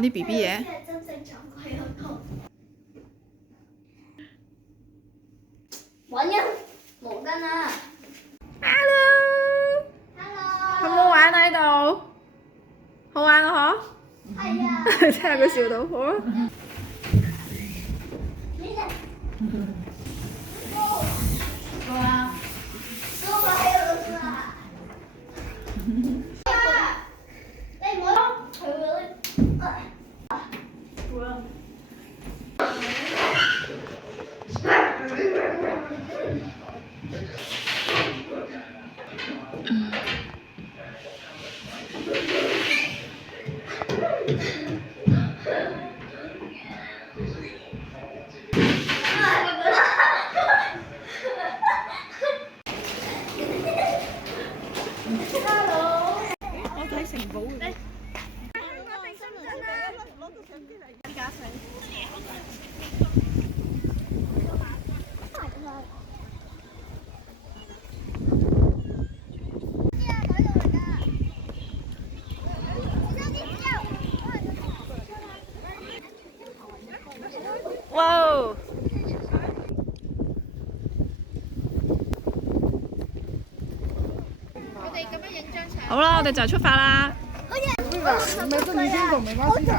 玩啲 BB 嘢。真正掌櫃嗰個。揾緊毛巾啊 Hello， ！Hello。好唔好玩啊？呢度好玩啊！嗬。係啊。睇下佢笑到火。哇！都喺度啦。你唔好佢嗰啲。我睇城堡嘅。哇！好啦，我哋就出發啦。没事，你先走，没关系的。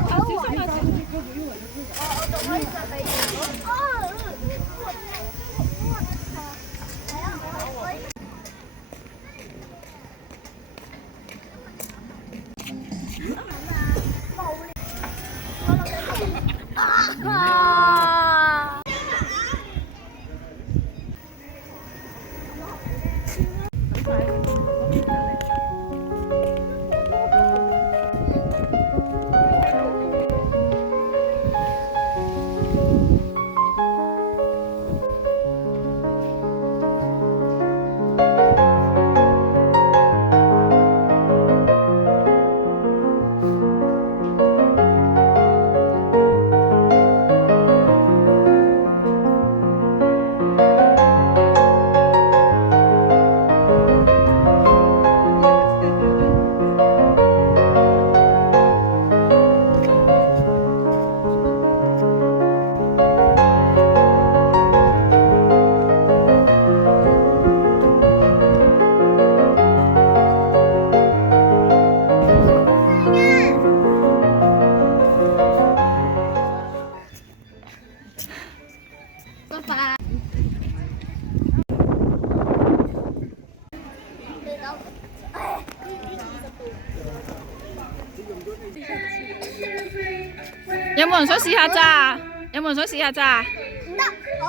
有冇人想試下咋？有冇人想試下咋？唔得，我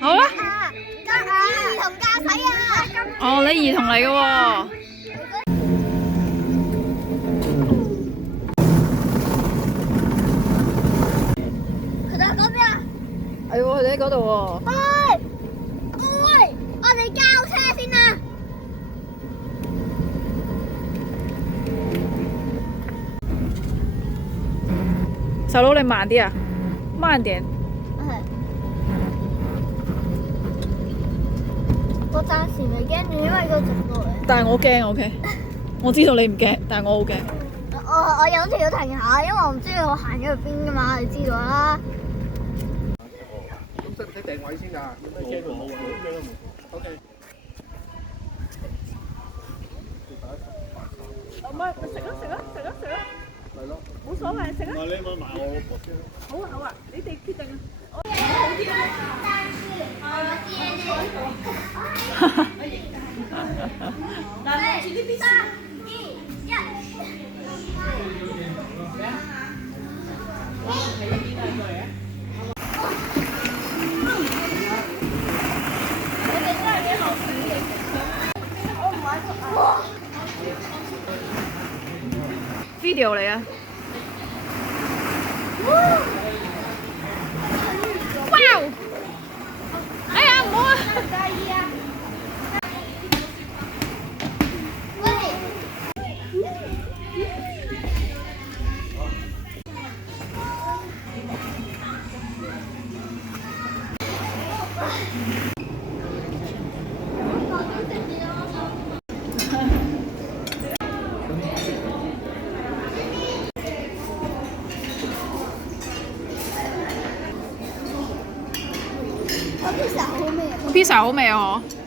好啊！唔得啊！兒童駕駛啊！哦，你兒童嚟嘅喎。佢哋喺嗰邊啊！係喎，佢哋喺嗰度喎。喂，喂，我哋交車先啊！細佬，你慢啲啊！慢點。我暫時未驚住，因為個直路嚟。但係我驚，OK。我知道你唔驚，但係我好驚。我有時要停下，因為我唔知我行咗去邊噶嘛，你知道啦。咁識唔識定位先㗎？有咩驚冇啊？OK。唔係，食啦食啦食啦食啦。係咯。冇所謂，食啦。你咪買我老婆先。好啊好啊，你哋決定啊。video 嚟啊！哇！哎呀，唔好啊！披薩好味啊！嗬。